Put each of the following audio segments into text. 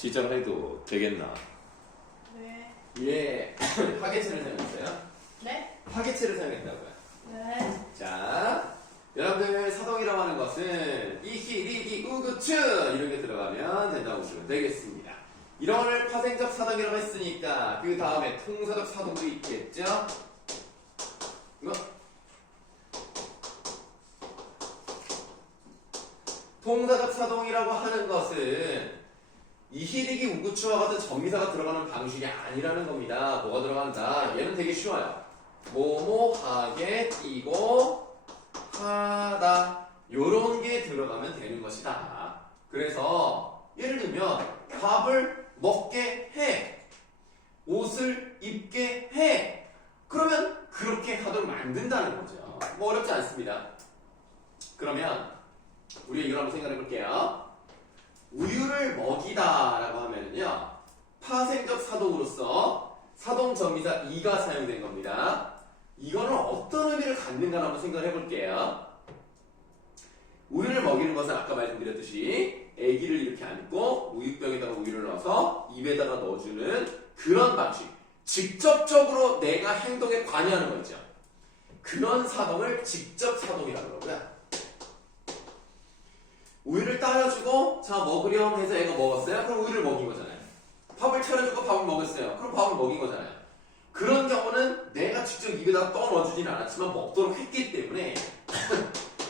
시작을 해도 되겠나? 네. 예. 파괴체를 사용했어요? 네? 파괴체를 사용했다고요. 네. 자, 여러분들 사동이라고 하는 것은 이히, 리기, 우구추 이런 게 들어가면 된다고 보시면 되겠습니다. 이런 걸 파생적 사동이라고 했으니까 그 다음에 통사적 사동도 있겠죠? 이거 통사적 사동이라고 하는 것은 이히리기 우구추와 같은 전미사가 들어가는 방식이 아니라는 겁니다. 뭐가 들어간다? 얘는 되게 쉬워요. 뭐뭐하게 띄고 하다 요런 게 들어가면 되는 것이다. 그래서 예를 들면 밥을 먹게 해, 옷을 입게 해, 그러면 그렇게 하도록 만든다는 거죠. 뭐 어렵지 않습니다. 그러면 우리가 이걸 한번 생각해 볼게요. 우유를 먹이다 라고 하면은요, 파생적 사동으로서 사동 전미사 이가 사용된 겁니다. 이거는 어떤 의미를 갖는가 한번 생각을 해볼게요. 우유를 먹이는 것은 아까 말씀드렸듯이 아기를 이렇게 안고 우유병에다가 우유를 넣어서 입에다가 넣어주는 그런 방식. 직접적으로 내가 행동에 관여하는 거 있죠. 그런 사동을 직접 사동이라고 그러고요. 우유를 따라주고 자 먹으렴 해서 애가 먹었어요. 그럼 우유를 먹인 거잖아요. 밥을 차려주고 밥을 먹었어요. 그럼 밥을 먹인 거잖아요. 그런 경우는 내가 직접 입에다 떠넣어주지는 않았지만 먹도록 했기 때문에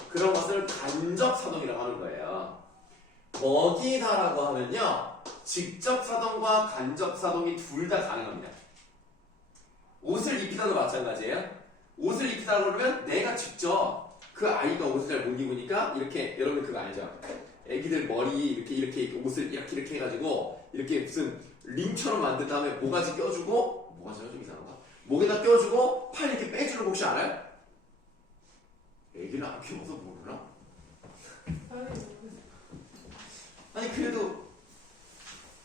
그런 것을 간접 사동이라고 하는 거예요. 먹이다라고 하면요, 직접 사동과 간접 사동이 둘 다 가능합니다. 옷을 입히다도 마찬가지예요. 옷을 입히다 그러면 내가 직접 그 아이가 옷을 잘 못 입으니까 이렇게, 여러분 그거 알죠? 애기들 머리 이렇게 옷을 이렇게 해가지고 이렇게 무슨 링처럼 만든 다음에 모가지 껴주고, 모가지가 좀 이상한가? 목에다 껴주고 팔 이렇게 빼주는 거 혹시 알아요? 애기는 안 키워서 모르나? 아니 그래도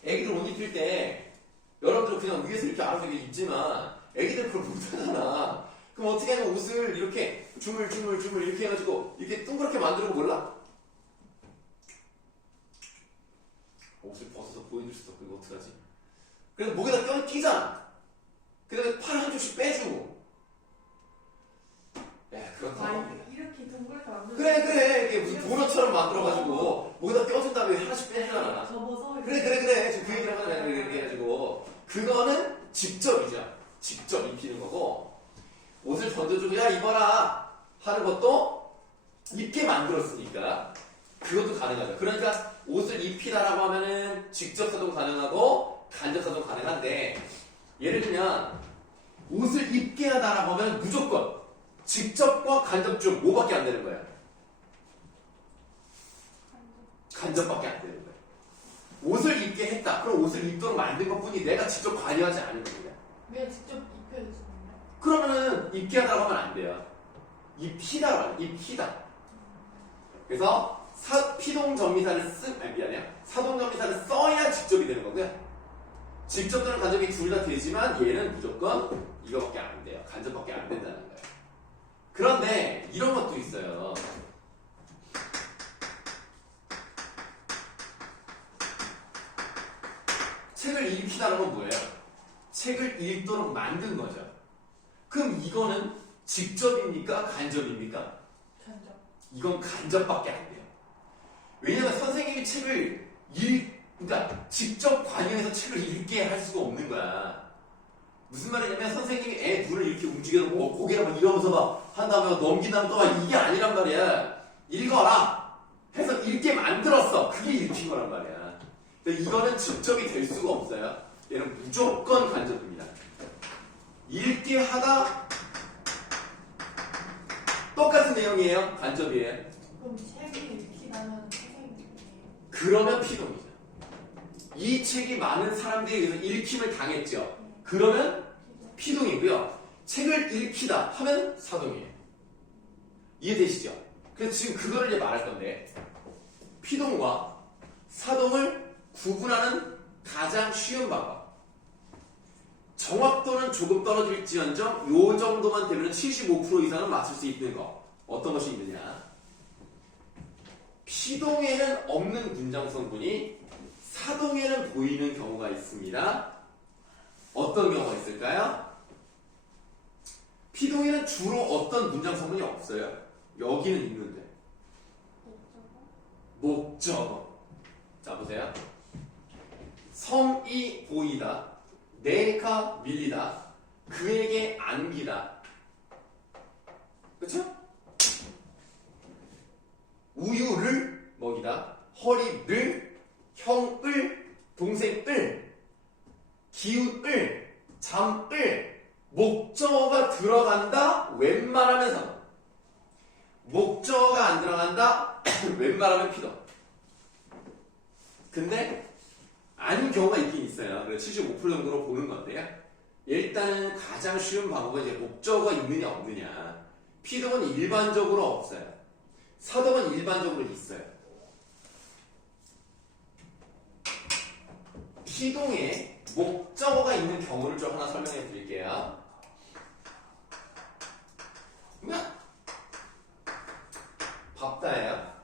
애기들 옷 입힐 때 여러분들 그냥 위에서 이렇게 알아서 이렇게 입지만 애기들 그걸 못하잖아. 그럼 어떻게 하면 옷을 이렇게 주물 이렇게 해가지고 이렇게 둥그렇게 만드는 거 몰라? 옷을 벗어서 보여줄 수도 없고 이거 어떡하지? 그래서 목에다 끼잖아. 그 다음에 팔 한쪽씩 빼주고. 야, 그렇다고. 이렇게 동그랗게 만들어. 그래. 이렇게 무슨 도넛처럼 만들어가지고 목에다 껴준 다음에 하나씩 빼주잖아. 접어서. 그래. 지금 그 얘기를 하잖아요. 이렇게 해가지고. 그거는 직접이죠. 직접 입히는 거고. 옷을 던져주고 야 입어라 하는 것도 입게 만들었으니까 그것도 가능하죠. 그러니까 옷을 입히다라고 하면은 직접 사동 가능하고 간접 사동 가능한데, 예를 들면 옷을 입게 하다라고 하면 무조건 직접과 간접 중 뭐밖에 안 되는 거야? 간접밖에 안 되는 거야. 옷을 입게 했다. 그럼 옷을 입도록 만든 것뿐이 내가 직접 관여하지 않은 겁니다. 내가 직접 입혀줬었는데. 그러면은 입게 하다고 하면 안 돼요. 입히다. 그래서 피동전미사를 사동전미사를 써야 직접이 되는 거고요. 직접 또는 간접이 둘 다 되지만 얘는 무조건 이거밖에 안 돼요. 간접밖에 안 된다는 거예요. 그런데 이런 것도 있어요. 책을 읽히다는 건 뭐예요? 책을 읽도록 만든 거죠. 그럼 이거는 직접입니까? 간접입니까? 간접. 이건 간접밖에 안 돼요. 왜냐면 선생님이 책을 그러니까 직접 관여해서 책을 읽게 할 수가 없는 거야. 무슨 말이냐면 선생님이 애 눈을 이렇게 움직여놓고 고개를 막 이러면서 막 한 다음에 넘긴 다음에 또 이게 아니란 말이야. 읽어라 해서 읽게 만들었어. 그게 읽힌 거란 말이야. 근데 이거는 직접이 될 수가 없어요. 얘는 무조건 간접입니다. 읽게 하다 똑같은 내용이에요. 간접이에요. 그럼 책이 읽히다는 선생님이에요. 그러면 피동이죠. 이 책이 많은 사람들에 의해서 읽힘을 당했죠. 그러면 피동이고요. 책을 읽히다 하면 사동이에요. 이해되시죠? 그래서 지금 그거를 이제 말할 건데, 피동과 사동을 구분하는 가장 쉬운 방법. 정확도는 조금 떨어질지언정 요 정도만 되면 75% 이상은 맞출 수 있는 거. 어떤 것이 있느냐? 피동에는 없는 문장 성분이 사동에는 보이는 있습니다. 어떤 경우가 있을까요? 피동에는 주로 어떤 문장 성분이 없어요. 여기는 있는데. 목적어. 자, 보세요. 성이 보이다. 내가 밀리다. 그에게 안기다. 그쵸? 우유를 먹이다. 허리를, 형을, 동생을, 기운을, 잠을, 목적어가 들어간다. 웬만하면 상. 목적어가 안 들어간다. 웬만하면 피동. 근데 아닌 경우가 있긴 있어요. 그래서 75% 정도로 보는 건데요. 일단은 가장 쉬운 방법은 이제 목적어가 있느냐 없느냐. 피동은 일반적으로 없어요. 사동은 일반적으로 있어요. 피동에 목적어가 있는 경우를 좀 하나 설명해 드릴게요. 밥다예요.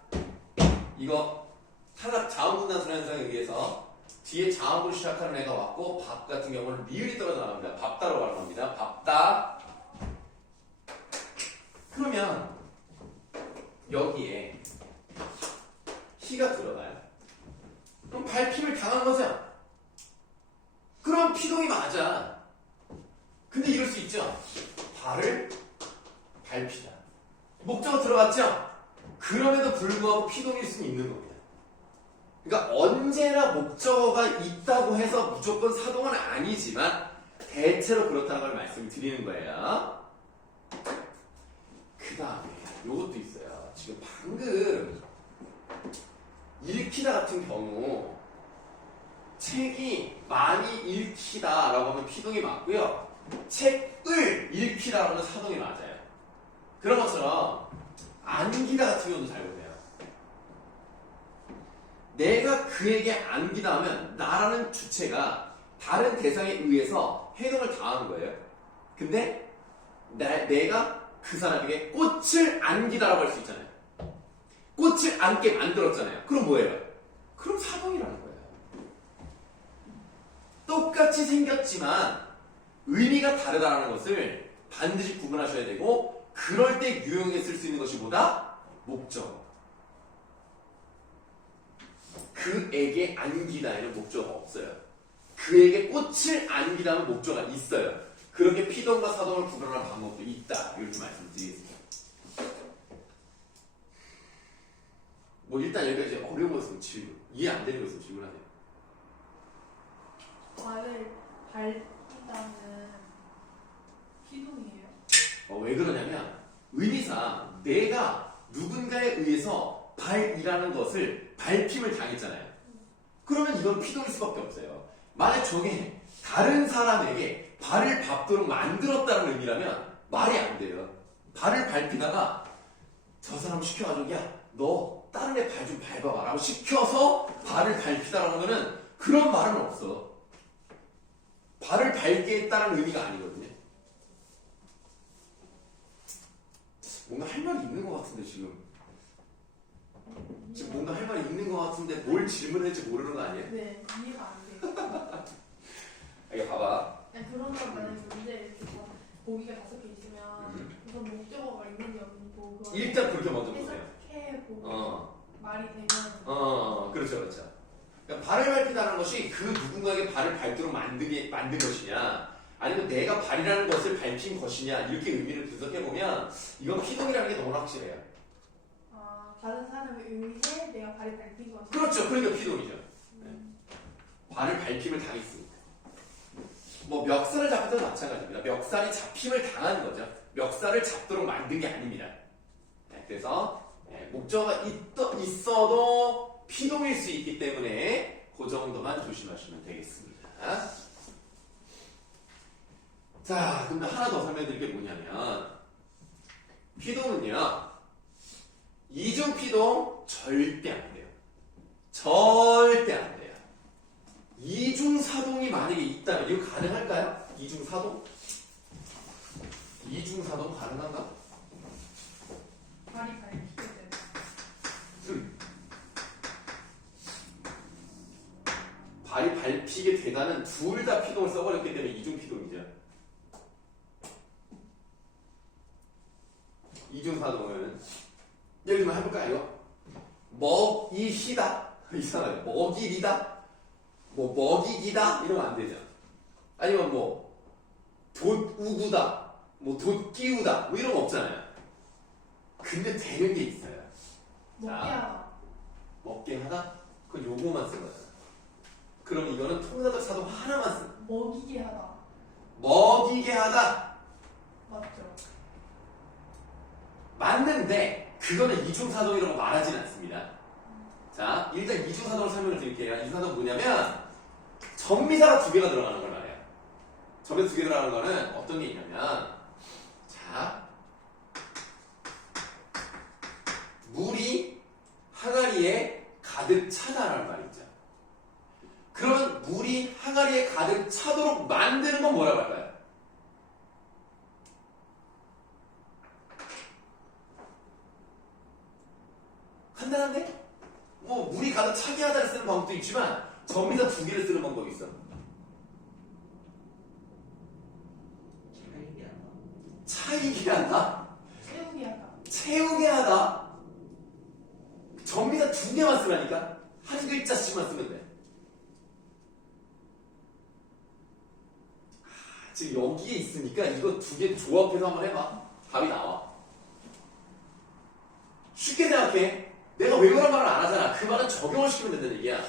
이거 탈락 자음분단술 현상에 의해서 뒤에 자음으로 시작하는 애가 왔고 밥 같은 경우는 리을이 떨어져 나갑니다. 밥다로 가는 겁니다. 밥다. 그러면 여기에 희가 들어가요. 그럼 발핌을 당한 거죠. 그럼 피동이 맞아. 근데 이럴 수 있죠. 발을 밟히다. 목적어 들어갔죠? 그럼에도 불구하고 피동일 수는 있는 겁니다. 그러니까 언제나 목적어가 있다고 해서 무조건 사동은 아니지만 대체로 그렇다는 걸 말씀드리는 거예요. 그 다음에 이것도 있어요. 지금 방금 읽히다 같은 경우 책이 많이 읽히다 라고 하면 피동이 맞고요. 책을 읽히다 라고 하면 사동이 맞아요. 그런 것처럼 안기다 같은 경우도 잘 보세요. 내가 그에게 안기다 하면 나라는 주체가 다른 대상에 의해서 행동을 당하는 거예요. 근데 내가 그 사람에게 꽃을 안기다라고 할 수 있잖아요. 꽃을 안게 만들었잖아요. 그럼 뭐예요? 그럼 사동이라는 거예요. 똑같이 생겼지만 의미가 다르다는 것을 반드시 구분하셔야 되고 그럴 때 유용하게 쓸 수 있는 것이 뭐다? 목적어. 그에게 안기다에는 목적어가 없어요. 그에게 꽃을 안기다는 목적어가 있어요. 그렇게 피동과 사동을 구분하는 방법도 있다. 이렇게 말씀드리겠습니다. 뭐 일단 여기까지 어려운 거 있으면 질문, 이해 안 되는 거 있으면 질문하세요. 발을 밟히다는 피동이에요? 왜 그러냐면 의미상 내가 누군가에 의해서 발이라는 것을 밟힘을 당했잖아요. 그러면 이건 피동일 수밖에 없어요. 만약 저게 다른 사람에게 발을 밟도록 만들었다는 의미라면 말이 안 돼요. 발을 밟히다가 저 사람 시켜가지고 야 너 다른 애 발 좀 밟아봐 라고 시켜서 발을 밟히다라고 하면은 그런 말은 없어. 발을 밟게 했다는 의미가 아니거든요. 뭔가 할 말이 있는 것 같은데 지금 뭔가 할 말이 있는 것 같은데 뭘 질문할지 모르는 거 아니에요? 네, 이해가 안 돼요. 이거 봐봐. 그냥 그런 거 만약에 문제 이렇게 보기가 5개 있으면 우선 목적어가 있는지 없는지 보고 일단 그렇게 먼저 보세요. 해석해보고 말이 되면 그렇죠, 그렇죠. 그러니까 발을 밟히다는 것이 그 누군가에게 발을 밟도록 만든 것이냐, 아니면 내가 발이라는 것을 밟힌 것이냐, 이렇게 의미를 분석해보면 이건 피동이라는 게 너무나 확실해요. 다른 사람에 의해 내가 발이 밟힌 것이 그렇죠. 그러니까 피동이죠. 발을 밟힘을 당했습니다. 뭐 멱살을 잡을 때도 마찬가지입니다. 멱살이 잡힘을 당한 거죠. 멱살을 잡도록 만든 게 아닙니다. 그래서 목적어가 있어도 피동일 수 있기 때문에 그 정도만 조심하시면 되겠습니다. 자, 근데 하나 더 설명드릴 게 뭐냐면 피동은요, 이중 피동 절대 안 돼요. 절대 안 돼요. 이중 사동이 만약에 있다면 이거 가능할까요? 이중 사동? 이중 사동 가능한가? 발이 밟히게 되면 발이 밟히게 되다는 둘 다 피동을 써버렸기 때문에 이중 피동이죠. 이중사동은 예를 들면 해볼까요? 먹이시다 이상하죠. 먹이리다 뭐 먹이기다 이러면 안 되죠. 아니면 뭐 돛우구다 뭐 돛기우다 뭐 이런 거 없잖아요. 근데 되는 게 있어요. 먹게 하다. 먹게 하다? 그건 요거만 쓴 거잖아. 그럼 이거는 통사적 사동 하나만 쓴 거야. 먹이게 하다. 먹이게 하다 맞죠? 맞는데 그거는 이중사동이라고 말하진 않습니다. 자, 일단 이중사동을 설명을 드릴게요. 이중사동은 뭐냐면 전미사가 두 개가 들어가는 걸 말해요. 전미사 두 개 들어가는 거는 어떤 게 있냐면 자, 물이 항아리에 가득 차다라는 말이 있죠. 그러면 물이 항아리에 가득 차도록 만드는 건 뭐라고 할까요? 간단한데? 뭐 물이 가득 차게 하다를 쓰는 방법도 있지만 전미사 두 개를 쓰는 방법이 있어. 차이게 하다? 채우게 하다. 채우게 하다? 전미사 두 개만 쓰라니까? 한 글자씩만 쓰면 돼. 지금 여기에 있으니까 이거 두 개 조합해서 한번 해봐. 답이 나와. 쉽게 생각해. 내가 왜 그런 말을 안 하잖아. 그 말은 적용을 시키면 된다는 얘기야.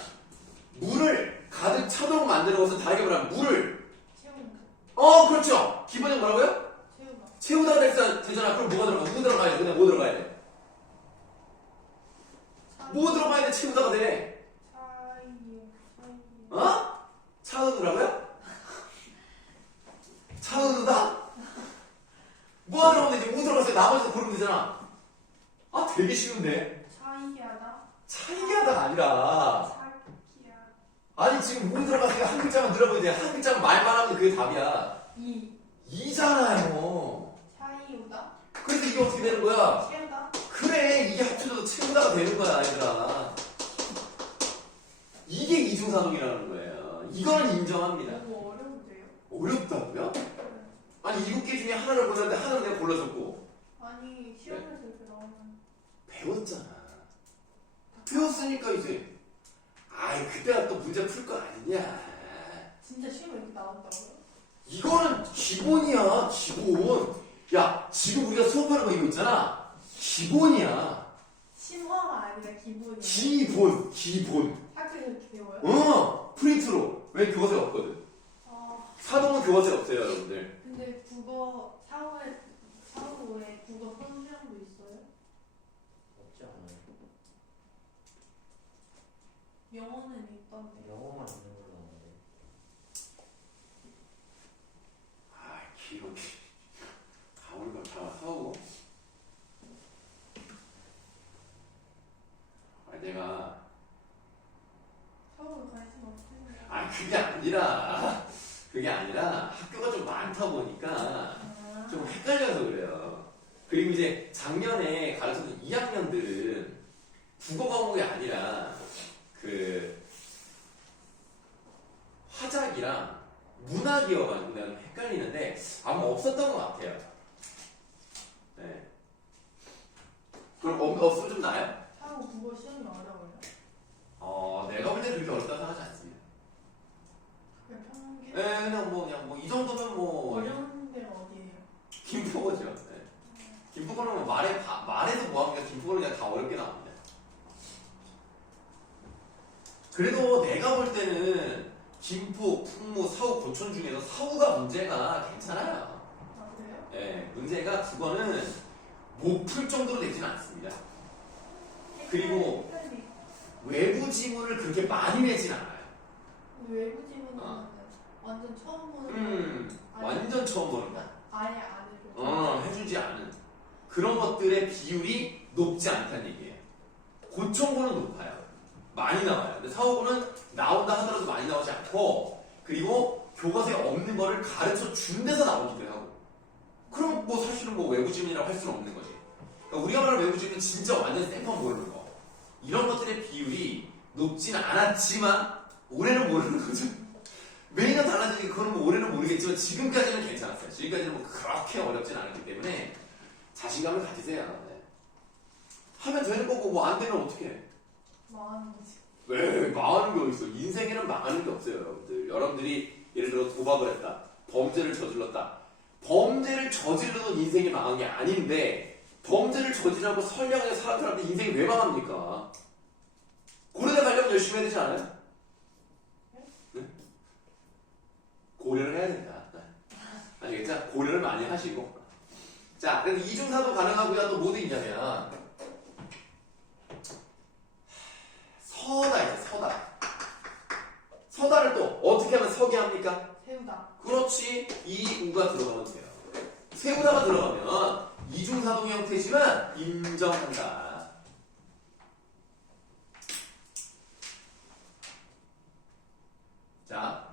물을 가득 차도록 만드는 것은 다르게 말하면 물을 채우는 그렇죠. 기본적으로 뭐라고요? 채우다. 채우다가 되잖아. 그럼 뭐가 들어가? 뭐 들어가야 돼? 근데 뭐 들어가야 돼? 뭐 들어가야 돼? 채우다가 돼. 차은우라고요? 차은우다? 뭐가 들어가면 되지? 뭐 들어갔어요? 나머지도 고르면 되잖아. 아, 되게 쉬운데. 차이게 하다. 차이게 하다가 아니라. 차이게 하다. 아니, 지금 뭐 들어갔으니까 한 글자만 들어보야 돼. 한 글자만 말만 하면 그게 답이야. 이잖아요. 차이우다. 그래서 이게 어떻게 되는 거야? 채우다. 그래, 이게 합쳐져도 채우다가 되는 거야, 얘들아. 이게 이중사동이라는 거예요. 이거는 인정합니다. 너무 어려운데요? 어렵다고요? 아니, 7개 중에 하나를 골랐는데 하나를 내가 골라줬고. 아니 시험에서 이렇게 나오면 배웠잖아. 배웠으니까 이제. 아이, 그때가 또 문제 풀 거 아니냐. 진짜 시험에 이렇게 나온다고요? 이거는 기본이야, 기본. 야, 지금 우리가 수업하는 거 이거 있잖아. 기본이야. 심화가 아니라 기본이에요. 기본. 학교에서 이렇게 배워요? 프린트로. 왜 교과서에 없거든. 사동은 교과서에 없어요, 여러분들. 근데 국어 사후에 국어 선수형도 있어요? 없지 않아요. 영어는 있던데. 영어만 있는 걸로 아는데. 아, 기록이. 가오는 걸 다 사오고. 아, 내가. 사후에 관심 없으세요? 아, 그게 아니라 학교가 좀 많다 보니까 좀 헷갈려서 그래요. 그리고 이제 작년에 가르쳤던 2학년들은 국어 과목이 아니라 그 화작이랑 문학이어가지고 내가 좀 헷갈리는데 아마 없었던 것 같아요. 네. 그럼 없으면 좀 나아요? 사후 국어 시험이 어려워요? 내가 볼 때는 그렇게 어렵다고 생각하지 않습니다. 그냥 평균? 네, 그냥 뭐 이 정도면 뭐 어려운 데가 어디예요? 김포거죠. 네. 김포거는 뭐 말해서 뭐하면 김포거는 그냥 다 어렵게 나옵니다. 그래도 내가 볼 때는 김포, 풍무, 사후, 고촌 중에서 사후가 문제가 괜찮아요. 아 그래요? 네, 문제가 국어는 못 풀 정도로 되지는 않습니다. 그리고 헷갈리. 외부 지문을 그렇게 많이 내진 않아요. 외부 지문은 완전 처음 보는 완전 처음 보는 거. 아예 안 해줘. 해주지 않은 그런 것들의 비율이 높지 않다는 얘기예요. 고청고는 높아요. 많이 나와요. 근데 사후고는 나온다 하더라도 많이 나오지 않고, 그리고 교과서에 없는 거를 가르쳐 준 데서 나오기도 하고. 그럼 뭐 사실은 뭐 외부 지문이라고 할 수는 없는 거지. 그러니까 우리가 말하는 외부 지문은 진짜 완전 생판 모르는 거. 이런 것들의 비율이 높지는 않았지만 올해는 모르는 거죠. 매년 달라지니까 그거는 뭐 올해는 모르겠지만 지금까지는 괜찮았어요. 지금까지는 뭐 그렇게 어렵진 않았기 때문에 자신감을 가지세요. 네. 하면 되는 거고 뭐 안 되면 어떻게 해? 망하는 거지. 왜 망하는 게 어딨어? 인생에는 망하는 게 없어요, 여러분들. 여러분들이 예를 들어 도박을 했다, 범죄를 저질렀다. 범죄를 저질러도 인생이 망한 게 아닌데 범죄를 저지르고 선량하게 살았던 사람한테 인생이 왜 망합니까? 고려대 가려면 열심히 해야 되지 않아요? 네? 고려를 해야 된다. 아시겠죠? 고려를 많이 하시고. 자, 그래서 이중사도 가능하고요. 또 뭐 있냐면 서다 이제 서다. 서다를 또 어떻게 하면 서게 합니까? 세우다. 그렇지. 이 우가 들어가면 돼요. 세우다가 들어가면 이중사동 형태지만 인정한다. 자,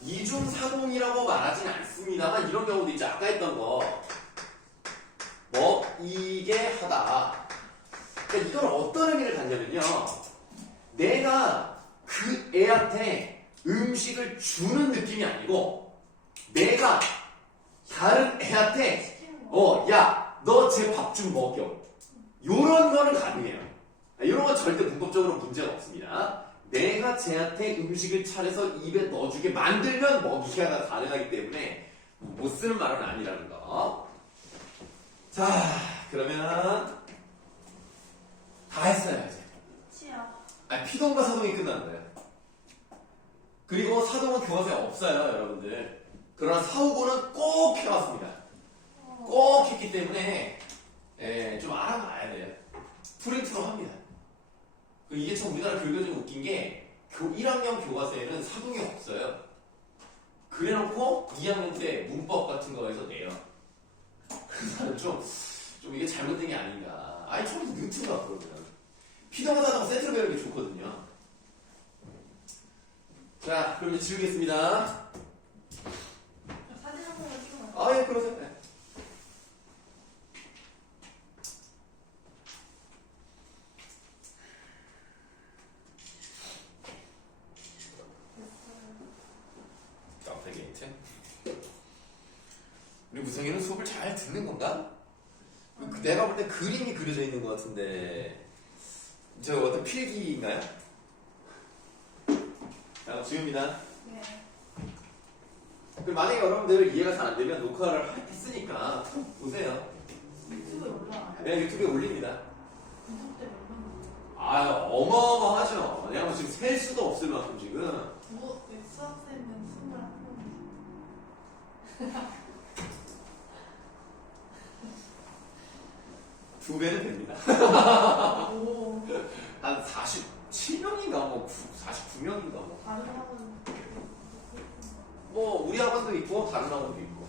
이중사동이라고 말하진 않습니다만 이런 경우도 있죠. 아까 했던 거. 뭐 이게 하다. 그러니까 이건 어떤 의미를 갖냐면요. 내가 그 애한테 음식을 주는 느낌이 아니고 내가 다른 애한테 시키는 거. 야, 너 제 밥 좀 먹여. 요런 거는 가능해요. 요런 건 절대 문법적으로 문제가 없습니다. 내가 쟤한테 음식을 차려서 입에 넣어주게 만들면 먹이가 가능하기 때문에 못 쓰는 말은 아니라는 거. 자, 그러면 다 했어요, 이제. 치야. 피동과 사동이 끝난 거예요. 그리고 사동은 교과서에 없어요, 여러분들. 그러나 사후고는 꼭 해왔습니다. 꼭 했기 때문에 좀 알아봐야 돼요. 프린트로 합니다. 이게 참 우리나라 교육이 좀 웃긴 게 1학년 교과서에는 사동이 없어요. 그래놓고 2학년 때 문법 같은 거에서 내요. 그래서 좀 이게 잘못된 게 아닌가. 아예 처음부터 늦은가 그러면. 피동사동 세트로 배우는 게 좋거든요. 자, 그럼 이제 지우겠습니다. 사진 한 번만 찍어봐요. 아, 예, 그러세요. 네. 카페게이트. 우리 무성이는 수업을 잘 듣는 건가? 내가 볼 때 그림이 그려져 있는 것 같은데 저 어떤 필기인가요? 자, 지웁니다. 네. 그럼 만약에 여러분들 이해가 잘 안 되면 녹화를 했으니까 보세요. 유튜브에 올라와요. 내가 유튜브에 올립니다. 구독 때문에 얼마나. 아, 어마어마하죠. 왜냐면 지금 셀 수도 없을 만큼 지금. 수학생은 21명. 2배는 됩니다. 오. 한 47명인가 뭐 49명인가 뭐. 다른 학원. 뭐 우리 학원도 있고 다른 학원도 있고.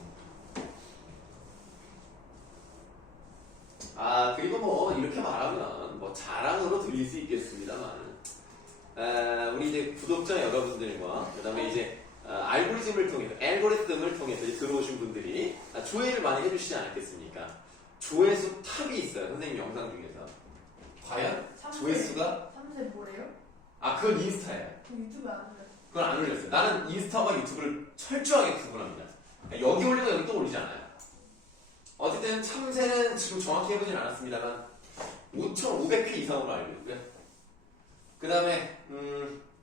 아, 그리고 뭐 이렇게 말하면 뭐 자랑으로 들릴 수 있겠습니다만 우리 이제 구독자 여러분들과 그다음에 이제 알고리즘을 통해서 이제 들어오신 분들이 조회를 많이 해주시지 않았겠습니까? 조회수 탑이 있어요, 선생님 영상 중에서. 과연 조회수가? 3세 뭐래요? 아, 그건 인스타예요. 그럼 유튜브에 안 올려요. 그건 안 올렸어요. 나는 인스타와 유튜브를 철저하게 구분합니다. 여기 올리고 여기 또 올리지 않아요. 어쨌든 참새는 지금 정확히 해보진 않았습니다만 5,500회 이상으로 알고 있고요. 그 다음에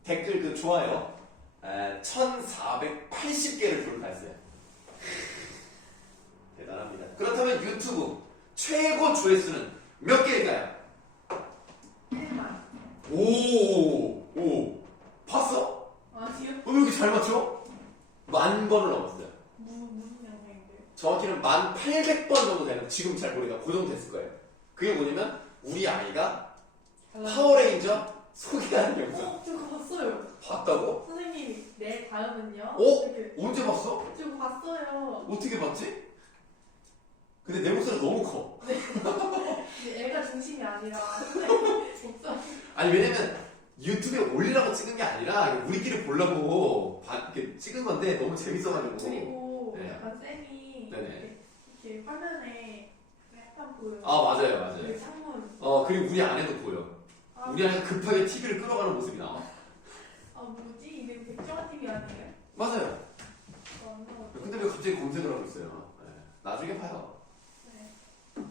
댓글 그 좋아요 1,480개를 돌파했어요. 대단합니다. 그렇다면 유튜브 최고 조회수는 몇 개일까요? 1만. 오, 봤어? 아니요? 왜 이렇게 잘 맞춰? 10,000번을 넘었어요. 무슨 영상인데요? 정확히는 1,800번 정도 되는, 지금 잘 모르니까 그 정도 됐을 거예요. 그게 뭐냐면 우리 아이가 파워레인저 소개하는 영상. 저거 봤어요. 봤다고? 선생님이 내 다음은요? 어? 이렇게. 언제 봤어? 저거 봤어요. 어떻게 봤지? 근데 내 목소리가 너무 커. 근데 애가 중심이 아니라 목소리. 아니, 왜냐면 유튜브에 올리라고 찍은 게 아니라 우리끼리 보려고 이렇게 찍은 건데 너무 재밌어가지고. 그리고 네. 약간 쌤이 네네. 이렇게 화면에 약간 보여요. 아, 맞아요. 그 창문. 그리고 우리 아내도 보여. 아, 우리 아내가 급하게 TV를 끌어가는 모습이 나와. 뭐지? 이게 백종원 TV 아니에요? 맞아요. 안 나왔죠? 근데 왜 갑자기 검색을 하고 있어요? 네. 나중에 봐요. 네.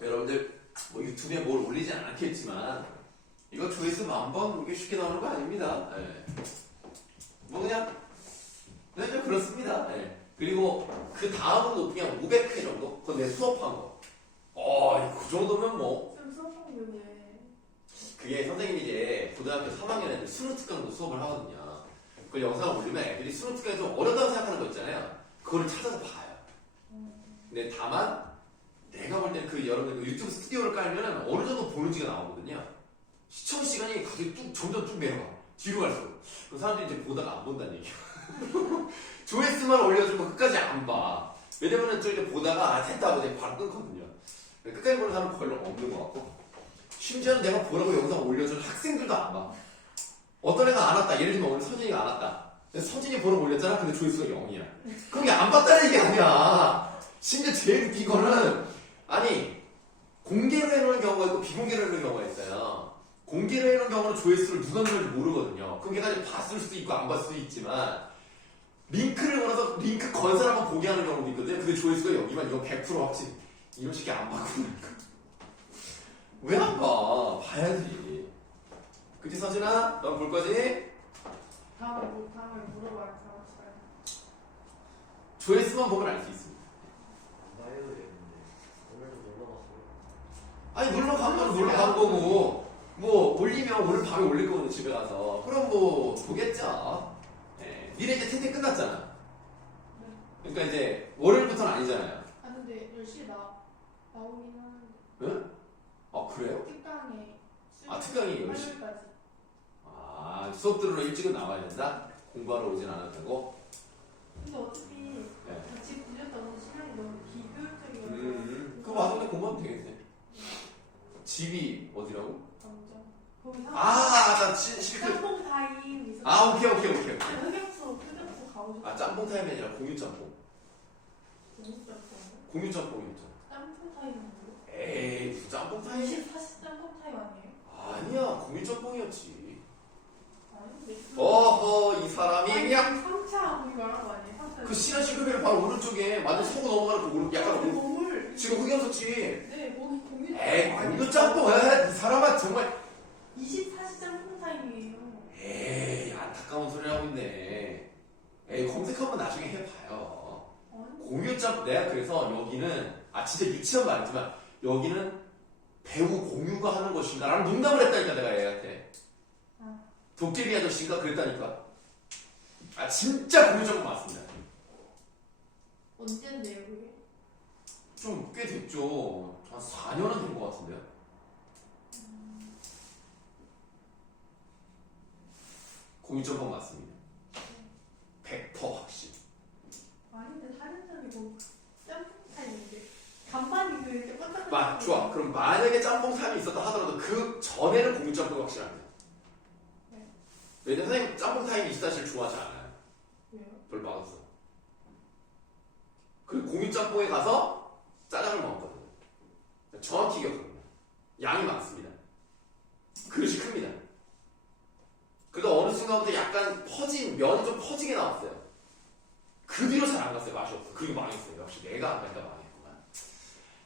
여러분들 뭐 유튜브에 뭘 올리진 않겠지만 이거 조회수 10,000번 이게 쉽게 나오는 거 아닙니다. 네. 뭐 그냥 네, 좀 그렇습니다. 네. 그리고 그 다음으로 그냥 500회 정도? 그건 내 수업한 거. 그 정도면 뭐 좀 수업한 게 그게 선생님이 이제 고등학교 3학년 애들 수능 특강도 수업을 하거든요. 그걸 영상을 올리면 애들이 수능 특강이 좀 어렵다고 생각하는 거 있잖아요. 그거를 찾아서 봐요. 근데 다만 내가 볼 때는 그 여러분들 그 유튜브 스튜디오를 깔면 어느 정도 보는지가 나오거든요. 시청 시간이 갑자기 점점 쭉 내려가. 뒤로 갈수록. 그 사람들이 이제 보다가 안 본다는 얘기야. 조회수만 올려주면 끝까지 안 봐. 왜냐면은 저 이제 보다가 됐다고 이제 바로 끊거든요. 끝까지 보는 사람은 별로 없는 것 같고. 심지어는 내가 보라고 영상 올려준 학생들도 안 봐. 어떤 애가 안 왔다. 예를 들면 오늘 서진이가 안 왔다. 서진이 보라고 올렸잖아. 근데 조회수가 0이야. 그럼 이게 안 봤다는 얘기 아니야. 심지어 제일 웃긴 거는 아니 공개로 해놓은 경우가 있고 비공개로 해놓은 경우가 있어요. 공개로 해놓은 경우는 조회수를 누가 누른지 모르거든요. 그럼 걔가 봤을 수도 있고 안 봤을 수도 있지만 링크를 걸어서 링크 건 사람만 보게 하는 경우도 있거든요. 근데 조회수가 여기만 이거 100% 확실히 이런 식이 안 봤구나. 왜 안 봐? 봐야지. 그치 서진아? 넌 볼 거지? 다음에 물어봐요. 제가 조회수만 보면 알 수 있습니다. 안 봐요 이랬는데 오늘도 놀러 갔어요. 아니 놀러 간 건 놀러 간 거고 뭐 올리면 오늘 밤에 올릴 거거든 집에 가서. 그럼 뭐 보겠죠. 네. 니네 이제 태태 끝났잖아. 그러니까 이제 월요일부터는 아니잖아요. 아 근데 10시에 나오긴 하는데 응? 아 그래요? 특강에 아, 특강이 10시. 화요일까지. 아 수업 들으러 일찍은 나와야 된다? 공부하러 오진 않아도 되고. 근데 어차피 네. 같이 들렸다고 시간이 너무 비효율적이어서 그럼 와서 그냥 공부하면 되겠네. 집이 어디라고? 감정 거기 나 실크. 짬뽕 타임 있었어. 아 오케이. 흑역수 가오셨어. 아 짬뽕 타임이 아니라 공유 짬뽕. 너무 짬뽕. 공유 짬뽕이었죠. 짬뽕 타임은 뭐예요? 에이 무슨 짬뽕 타임? 24시 짬뽕 타임 아니에요? 아니야 공유 짬뽕이었지. 아닌데. 어허 이 사람이 그냥 3차 거기 말한 거 아니에요? 3차. 그 시간 시급에 바로 오른쪽에 완전 서고 넘어가는 그 오른 약간 오른 몸을. 지금 흑연석지. 네 거기 공유. 에이 공유 짬뽕. 이 사람아 정말. 24시 짬뽕 타임이에요. 에이 안타까운 소리 하고 있네. 에이 검색 한번 나중에 해봐요. 아니. 공유 짬뽕 내가 그래서 여기는 진짜 유치한 말이지만 여기는 배우 공유가 하는 것인가 라는 농담을 했다니까 내가 애한테. 도깨비 아저씨인가 그랬다니까. 진짜 공유 짬뽕 맞습니다. 언젠데요 그게? 좀 꽤 됐죠. 한 4년은 된 것 같은데요. 공유점법 맞습니다. 100% 확실. 아닌데 4년 전에 뭐 짬뽕 타임인데 간만이 그 이렇게 반짝반짝. 좋아. 그럼 만약에 짬뽕탕이 있었다 하더라도 그 전에는 공유짬뽕이 확실합니다. 네. 왜냐면 선생님 짬뽕탕이 24시를 좋아하지 않아요. 왜요? 별로 맛없어. 그리고 공유짬뽕에 가서 짜장을 먹었거든요. 정확히 기억합니다. 양이 많습니다. 그릇이 큽니다. 그러다 어느 순간부터 약간 면이 좀 퍼지게 나왔어요. 그 뒤로 잘 안 갔어요. 맛이 없어. 그리고 망했어요. 역시 내가 안 가니까 망했구만.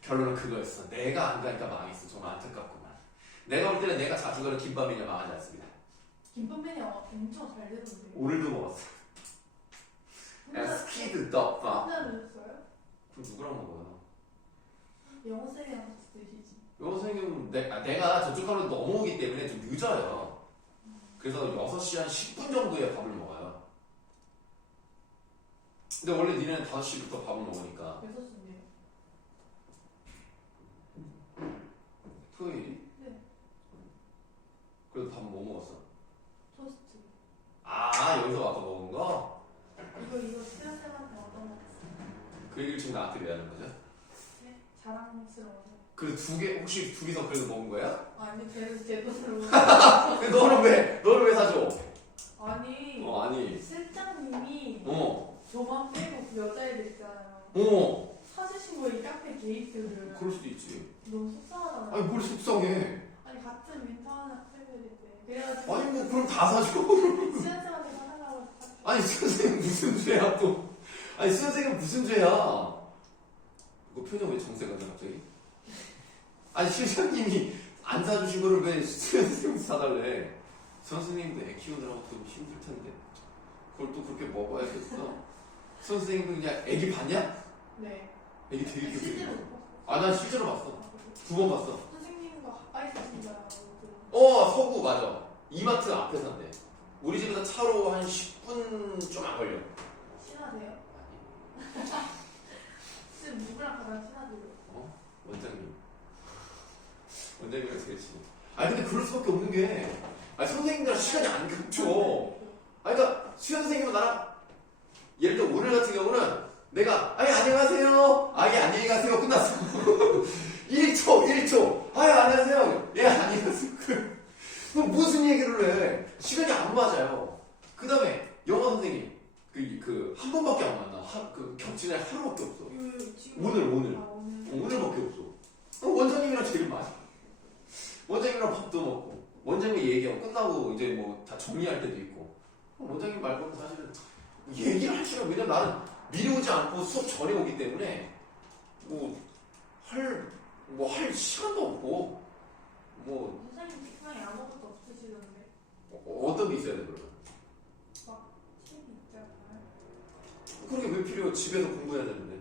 결론은 그거였어. 내가 안 가니까 망했어. 정말 안타깝구만. 내가 볼 때는 내가 자주 가는 김밥이냐 망하지 않습니다. 김밥맨이 엄청 잘 되던데. 오늘도 먹었어. 스키드 떡밥. 혼자 드셨어요? 그럼 누구랑 먹어요? 영어 쌤이랑 같이 드시지. 영어 선생님은 내가 저쪽 가로 넘어오기 때문에 좀 늦어요. 그래서 6시 한 10분 정도에 밥을 먹어요. 근데 원래 니네는 5시부터 밥을 먹으니까. 6시인데요? 토요일이? 네. 그래도 밥은 뭐 먹었어? 토스트. 여기서 아까 먹은 거? 이거 수연쌤한테 얻어먹었어요. 그 얘기를 지금 나한테 왜 하는 거죠? 네? 자랑스러워서. 그 혹시 둘이서 그래도 먹은 거야? 아니 제 돈으로. 근데 너는 왜 사줘? 아니. 아니. 실장님이 어. 저만 빼고 그 여자애들 있잖아요. 어. 사주신 거이 카페 게이트를. 그럴 수도 있지. 너무 속상하잖아요. 아니 뭘 속상해. 같은 윈터 하나 사줘야 돼. 그래가지고 아니 뭐 그럼 다 사줘. 수연쌤한테 사달라고 샀어. 아니 수현생은 무슨 죄야 또. 아니 수현생은 무슨 죄야. 이거 표정 왜 정색하냐 갑자기. 아니 실장님이 안 사주신 거를 왜 수현생이 사달래. 선생님도 애 키우느라고 좀 힘들 텐데 그걸 또 그렇게 먹어야겠어. 선생님도 그냥 애기 봤냐? 네. 애기 되게 실제로 귀엽게. 못 봤어. 아 난 실제로 봤어. 2번 봤어. 선생님과 가까이 사신다고 들었는데. 서구 맞아. 이마트 앞에 산대. 우리 집에서 차로 한 10분 좀 안 걸려. 친하세요? 아니, 쌤 누구랑 가장 친하세요? 원장님. 원장님이랑 제일 친해. 아니 근데 그럴 수밖에 없는 게 선생님들랑 시간이 안 겹쳐. 그러니까 수현 선생님은 나랑 예를 들어 오늘 같은 경우는 내가 안녕하세요. 예 안녕히 가세요. 끝났어. 1초. 안녕하세요. 예 안녕히 가세요. 그럼 무슨 얘기를 해? 시간이 안 맞아요. 그 다음에 영어 선생님 한 번밖에 안 만나. 그 겹치는 날 하루밖에 없어. 지금 오늘. 아, 오늘. 오늘밖에 없어. 그럼 원장님이랑 제일 많이. 원장님이랑 밥도 먹고 원장님 얘기하고 끝나고 이제 뭐 다 정리할 때도 있고. 원장님 말고는 사실은 얘기를 할 시간 왜냐면 나는 미리 오지 않고 수업 전에 오기 때문에 할 시간도 없고 선생님 책상에 아무것도 없으시던데. 어떤 게 있어야 돼 그러면? 막 책이 있잖아요. 그러게 왜 필요해? 집에서 공부해야 되는데.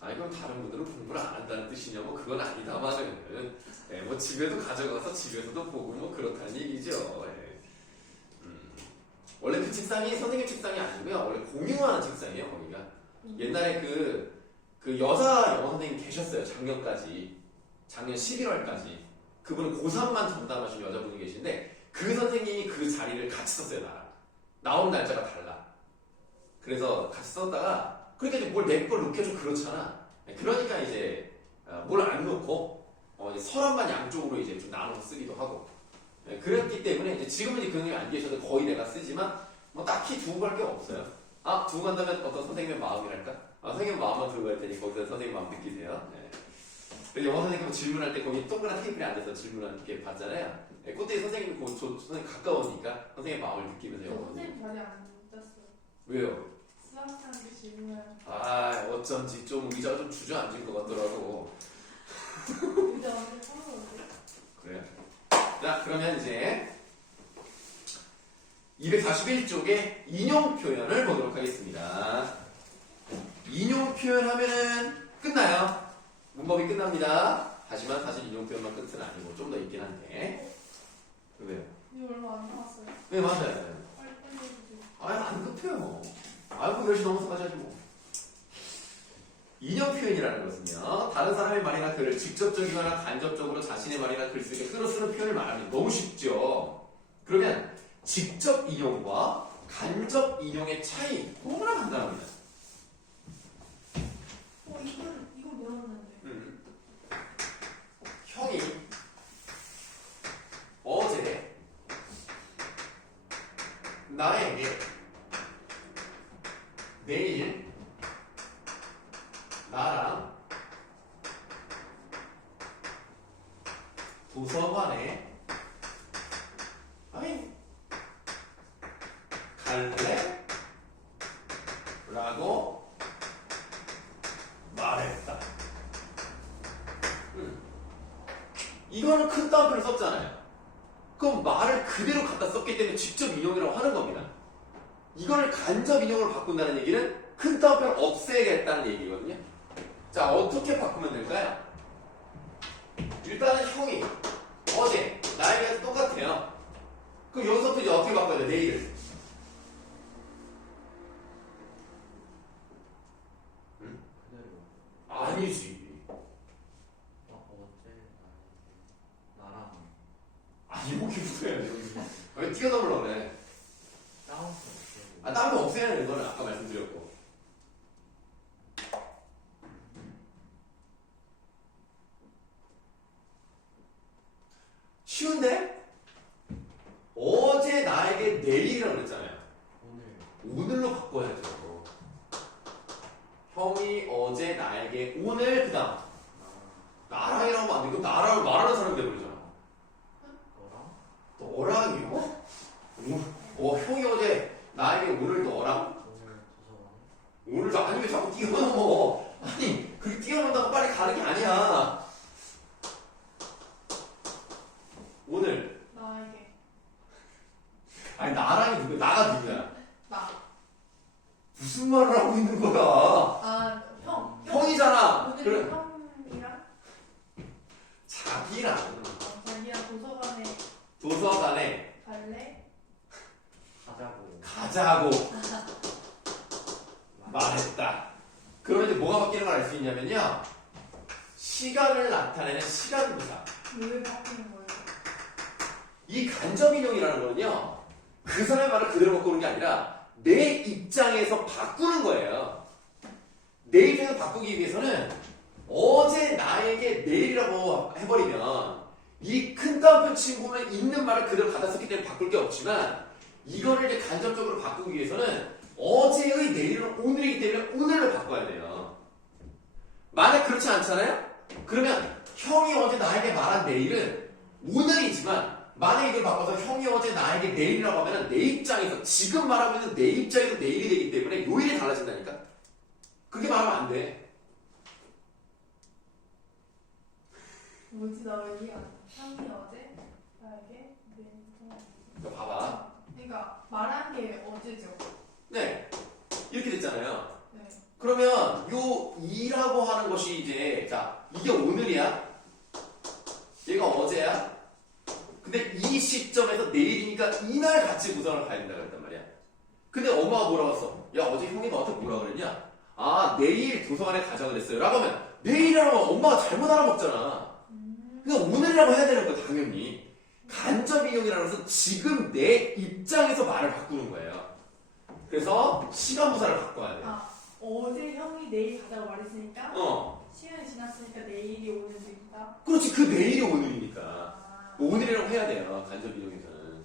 아니 그럼 다른 분들은 공부를 안 한다는 뜻이냐 뭐 그건 아니다마는 뭐 집에도 가져가서 집에서도 보고 뭐 그렇다는 얘기죠. 원래 그 책상이 선생님 책상이 아니고요. 원래 공유하는 책상이에요 거기가. 옛날에 그 여자 영어 선생님 계셨어요. 작년 11월까지. 그분은 고3만 전담하신 여자분이 계신데 그 선생님이 그 자리를 같이 썼어요 나랑. 나온 날짜가 달라. 그래서 같이 썼다가 그러니까 이제 뭘 내 걸 넣기 좀 그렇잖아. 그러니까 이제 뭘 안 넣고 이제 서랍만 양쪽으로 이제 좀 나눠서 쓰기도 하고. 그랬기 때문에 이제 지금은 이제 그 선생님이 안 계셔도 거의 내가 쓰지만 뭐 딱히 두고 갈 게 없어요. 두고 간다면 어떤 선생님의 마음이랄까? 선생님 마음만 두고 갈 테니 거기서 선생님 마음 느끼세요. 그래서 영어 선생님 질문할 때 거기 동그란 테이블에 앉아서 질문하는 게 봤잖아요. 그때 선생님이 선생님 가까우니까 선생님 마음을 느끼면서 영어 선생님 자리에 안 앉았어요. 왜요? 수학생한테 질문을. 어쩐지 좀 의자가 좀 주저앉은 것 같더라고. 근데 완전 서러운데. 그래요? 자, 그러면 이제 241쪽에 인용 표현을 보도록 하겠습니다. 인용 표현 하면은 끝나요. 문법이 끝납니다. 하지만 사실 인용 표현만 끝은 아니고 좀 더 있긴 한데. 왜요? 이거 얼마 안 남았어요. 네, 맞아요. 빨리 해주세요. 안 급해요. 뭐 10시 넘어서까지 하지 뭐. 인용 표현이라는 것은요, 다른 사람의 말이나 글을 직접적이거나 간접적으로 자신의 말이나 글 속에 끌어쓰는 표현을 말합니다. 너무 쉽죠? 그러면 직접 인용과 간접 인용의 차이 너무나 간단합니다. 이거 배웠는데. 형이 어제 나에게 내일 나랑 도서관에 갈래? 라고 말했다. 이거는 큰 따옴표를 썼잖아요. 그럼 말을 그대로 갖다 썼기 때문에 직접 인용이라고 하는 겁니다. 이거를 간접 인용으로 바꾼다는 얘기는 큰 따옴표를 없애야겠다는 얘기거든요. 자, 어떻게 바꾸면 될까요? 일단은 형이 어제 나에게 똑같아요. 그럼 여기서부터 이제 어떻게 바꿔야 돼? 내일을. 그대로. 아니지. 어제 나랑 이렇게 붙어야 돼. 왜 뛰어넘으려고 그래? 다운표 없애고. 다른 거 없애야 되는 거는 아까 말씀드렸고. 쉬운데? 어제 나에게 내일이라고 그랬잖아요. 오늘로 바꿔야죠. 형이 어제 나에게 오늘 그 다음 나랑이라고 하면 안 돼. 그럼 나랑 말하는 사람이 되버려. 자기랑 도서관에 갈래? 가자고. 말했다. 그러면 이제 뭐가 바뀌는 걸 알 수 있냐면요. 시간을 나타내는 시간부사. 왜 바뀌는 거예요? 이 간접인용이라는 거는요. 그 사람의 말을 그대로 먹고 오는 게 아니라 내 입장에서 바꾸는 거예요. 내 입장에서 바꾸기 위해서는 어제 나에게 내일이라고 해버리면 이 큰 따옴표 친구는 있는 말을 그대로 갖다 썼기 때문에 바꿀 게 없지만 이거를 이제 간접적으로 바꾸기 위해서는 어제의 내일은 오늘이기 때문에 오늘로 바꿔야 돼요. 만약 그렇지 않잖아요? 그러면 형이 어제 나에게 말한 내일은 오늘이지만 만약 이걸 바꿔서 형이 어제 나에게 내일이라고 하면 내 입장에서 지금 말하고 있는 내 입장에서 내일이 되기 때문에 요일이 달라진다니까? 그렇게 말하면 안 돼. 뭐지 나 왜 이해가 안 돼? 형이 어제 나에게 이거 봐봐. 그러니까 말한 게 어제죠. 네. 이렇게 됐잖아요. 네. 그러면 요 2라고 하는 것이 이제 자 이게 오늘이야. 얘가 어제야. 근데 이 시점에서 내일이니까 이날 같이 구성을 가야 된다 그랬단 말이야. 근데 엄마가 뭐라고 했어? 야 어제 형이 너한테 뭐라 그랬냐? 아 내일 도서관에 가자 그랬어요 라고 하면 내일이라고 하면 엄마가 잘못 알아먹잖아. 그러니까 오늘이라고 해야 되는 거야 당연히. 간접인용이라고 해서 지금 내 입장에서 말을 바꾸는 거예요. 그래서 시간부사를 바꿔야 돼. 아 어제 형이 내일 가자고 말했으니까 어. 시간이 지났으니까 내일이 오늘도 있다. 그렇지 그 내일이 오늘이니까. 아, 오늘이라고 해야 돼요. 간접인용에서는.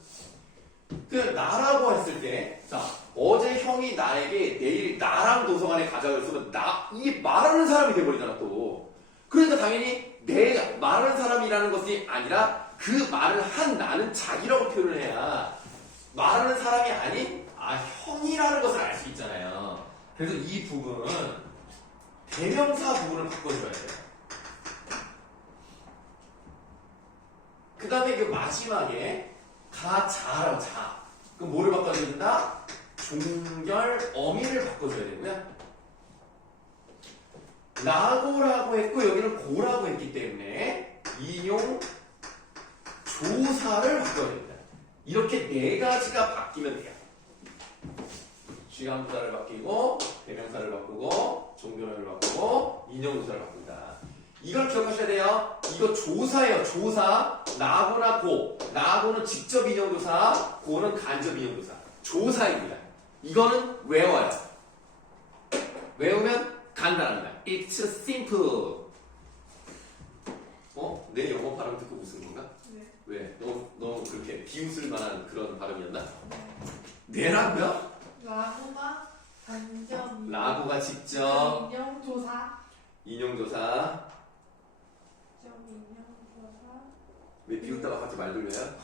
그 나라고 했을 때, 자 어제 형이 나에게 내일 나랑 도서관에 가자고 했으면 이 말하는 사람이 돼버리잖아 또. 그러니까 당연히 내가 말하는 사람이라는 것이 아니라 그 말을 한 나는 자기라고 표현을 해야 말하는 사람이 아닌 형이라는 것을 알 수 있잖아요. 그래서 이 부분은 대명사 부분을 바꿔줘야 돼요. 그 다음에 그 마지막에 가자라고 자. 그럼 뭐를 바꿔줘야 된다? 종결 어미를 바꿔줘야 되고요. 라고라고 했고 여기는 고라고 했기 때문에 인용 조사를 바꿔야 됩니다. 이렇게 네 가지가 바뀌면 돼요. 시간부사를 바뀌고 대명사를 바꾸고 종결어를 바꾸고 인용조사를 바꾼다. 이걸 기억하셔야 돼요. 이거 조사예요. 조사. 나고나 고. 나고는 직접 인용조사, 고는 간접 인용조사. 조사입니다. 이거는 외워요. 외우면 간단합니다. It's simple. 내 영어 발음 듣고 웃은 건가? 네. 왜? 너무 그렇게 비웃을 만한 그런 발음이었나? 네. 내라고요? 라고가 간접 라고가 직접 인용조사. 인용조사. 인용조사. 왜 비웃다가 갑자기 말 돌려요?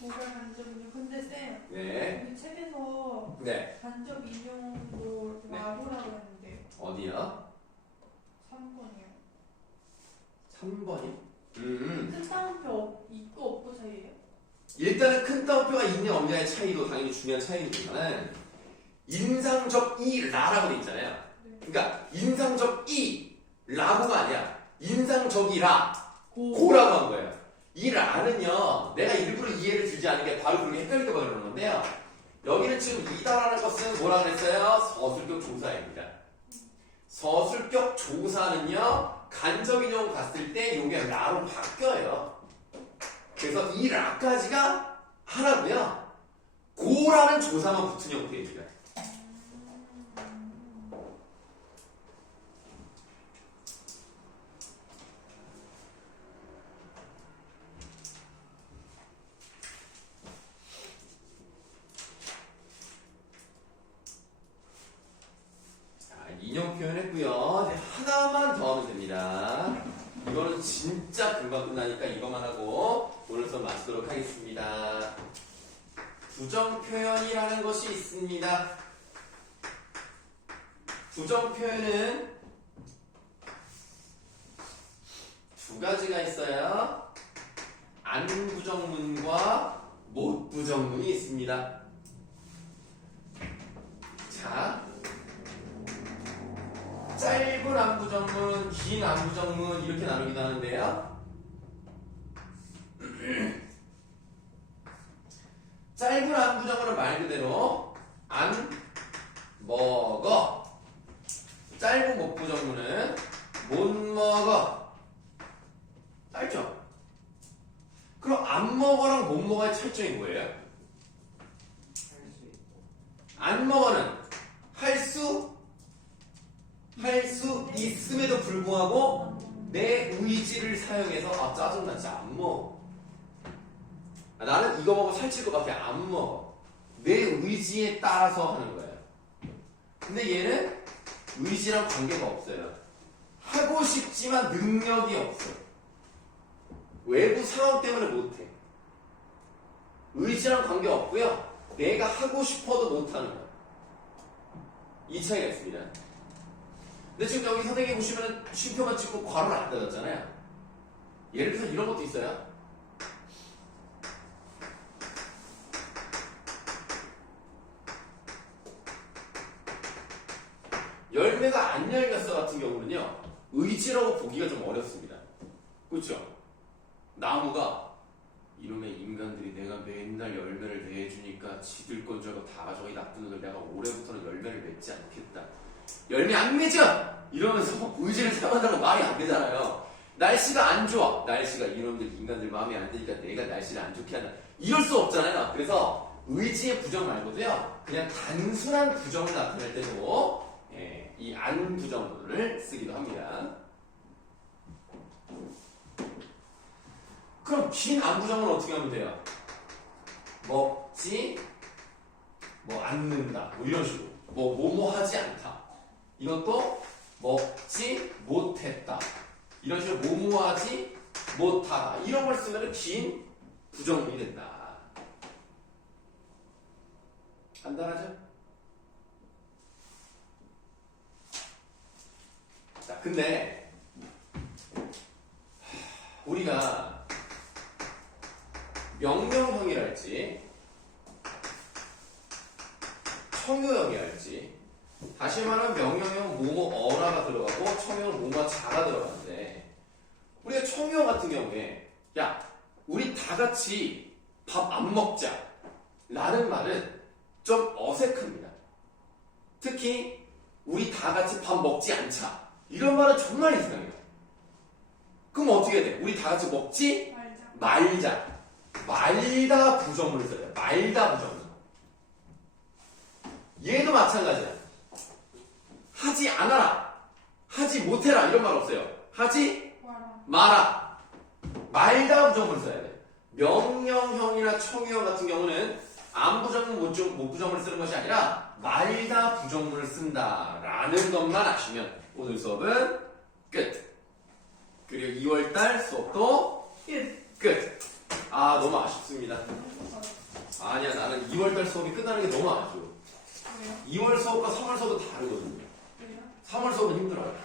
뭐가 간접 인용? 근데 쌤, 네. 우리 책에서 네. 간접 인용도 네. 라고라고 했는데 어디야? 3번이요. 3번이? 큰 따옴표 있고 없고 사이에요? 일단은 큰 따옴표가 있냐 없냐의 차이도 당연히 중요한 차이이지만 인상적 이라라고 돼 있잖아요. 네. 그러니까 인상적 이라고가 아니야. 인상적이라 고. 고라고 한 거예요. 이 라는요, 내가 일부러 이해를 주지 않은 게 바로 그렇게 헷갈릴까봐 그러는 건데요. 여기는 지금 이다라는 것은 뭐라 그랬어요? 서술격 조사입니다. 서술격 조사는요, 간접인용 갔을 때 요게 라로 바뀌어요. 그래서 이 라까지가 하나고요. 고라는 조사만 붙은 형태입니다. 인용 표현했고요. 이제 하나만 더 하면 됩니다. 이거는 진짜 금방 끝나니까 이것만 하고 오늘 수업 마치도록 하겠습니다. 부정 표현이라는 것이 있습니다. 부정 표현은 두 가지가 있어요. 안 부정문과 못 부정문이 있습니다. 자, 짧은 안부정문, 긴 안부정문 이렇게 나누기도 하는데요. 짧은 안부정어는 말 그대로 안 먹어. 짧은 목부정문은 못 먹어. 알죠? 그럼 안 먹어랑 못 먹어의 차이점이 뭐예요? 할 수 있고. 안 먹어는 할 수 있음에도 불구하고 내 의지를 사용해서 아 짜증나 진짜 안 먹어. 아, 나는 이거 먹으면 살찔 것 같아 안 먹어. 내 의지에 따라서 하는 거예요. 근데 얘는 의지랑 관계가 없어요. 하고 싶지만 능력이 없어. 외부 상황 때문에 못해. 의지랑 관계 없고요. 내가 하고 싶어도 못하는 거야. 이 차이가 있습니다. 근데 지금 여기 선생님 보시면 쉼표만 찍고 괄호를 안 닫았잖아요. 예를 들어서 이런 것도 있어요. 열매가 안 열렸어 같은 경우는요. 의지라고 보기가 좀 어렵습니다. 그렇죠? 나무가 이놈의 인간들이 내가 맨날 열매를 내주니까 지들 건 줄 알고 다 가져가 놔두는 걸 내가 올해부터는 열매를 맺지 않겠다. 열매 안 맺어! 이러면서 의지를 사용한다고 말이 안 되잖아요. 날씨가 안 좋아. 날씨가 이놈들 인간들 마음에 안 드니까 내가 날씨를 안 좋게 한다. 이럴 수 없잖아요. 그래서 의지의 부정 말고도요. 그냥 단순한 부정을 나타낼 때도 이 안 부정문을 쓰기도 합니다. 그럼 긴 안 부정은 어떻게 하면 돼요? 먹지 않는다. 뭐 이런 식으로. 뭐뭐 하지 않다. 이것도 먹지 못했다. 이런 식으로 뭐뭐 하지 못하다. 이런 걸 쓰면 긴 부정문이 된다. 간단하죠? 자, 근데 우리가 명령형이랄지 청유형이랄지 다시 말하면 명령형 뭐뭐 어라가 들어가고 청유형 뭐뭐 자가 들어가는데 우리가 청유형 같은 경우에 야 우리 다 같이 밥 안 먹자 라는 말은 좀 어색합니다. 특히 우리 다 같이 밥 먹지 않자 이런 말은 정말 이상해요. 그럼 어떻게 돼? 우리 다 같이 먹지 말자. 말다 부정문을 써요. 말다 부정문. 얘도 마찬가지야. 하지 않아라. 하지 못해라. 이런 말 없어요. 하지 마라. 말다 부정문을 써야 돼. 명령형이나 청유형 같은 경우는 안 부정문, 못 부정문을 쓰는 것이 아니라 말다 부정문을 쓴다라는 것만 아시면 오늘 수업은 끝. 그리고 2월달 수업도 끝. 아 너무 아쉽습니다. 아니야 나는 2월달 수업이 끝나는 게 너무 아쉬워. 2월 수업과 3월 수업도 다르거든요. 3월 수업은 힘들어요.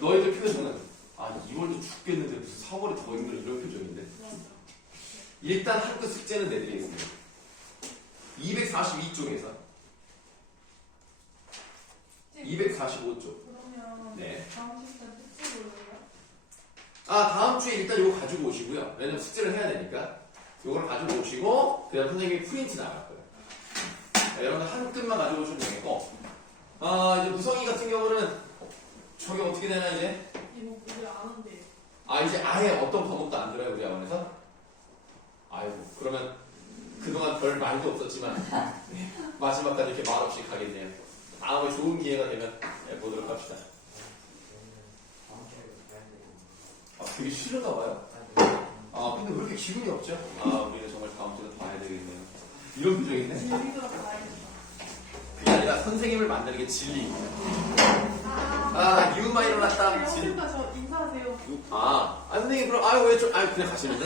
너희들 표정은 아 2월도 죽겠는데 무슨 4월이 더 힘들어 이런 표정인데. 일단 학교 숙제는 내드리겠습니다. 242쪽에서 245쪽. 그러면 네. 다음 시간 특집으로 해요? 아 다음 주에 일단 이거 가지고 오시고요. 왜냐면 숙제를 해야 되니까 이걸 가지고 오시고 그다음 선생님이 프린트 나갈 거예요. 자, 여러분들 한 끈만 가지고 오시면 되겠고 이제 무성이 같은 경우는 저게 어떻게 되나 이제? 이거 우리 아는데. 이제 아예 어떤 과목도 안 들어요 우리 학원에서? 아이고 그러면 그동안 별 말도 없었지만 마지막까지 이렇게 말없이 가겠네요. 다음에 좋은 기회가 되면 보도록 합시다. 다음 주에 가야 되고. 되게 싫은가 봐요. 근데 왜 이렇게 기분이 없죠? 우리는 정말 다음 주에 봐야 되겠네요. 이런 표정이네. 재밌도록 봐야겠다. 그게 아니라 선생님을 만드는 게 진리입니다. 유마 일어났다. 선생님 저 인사하세요. 선생님 그럼 왜 좀 그냥 가시는데?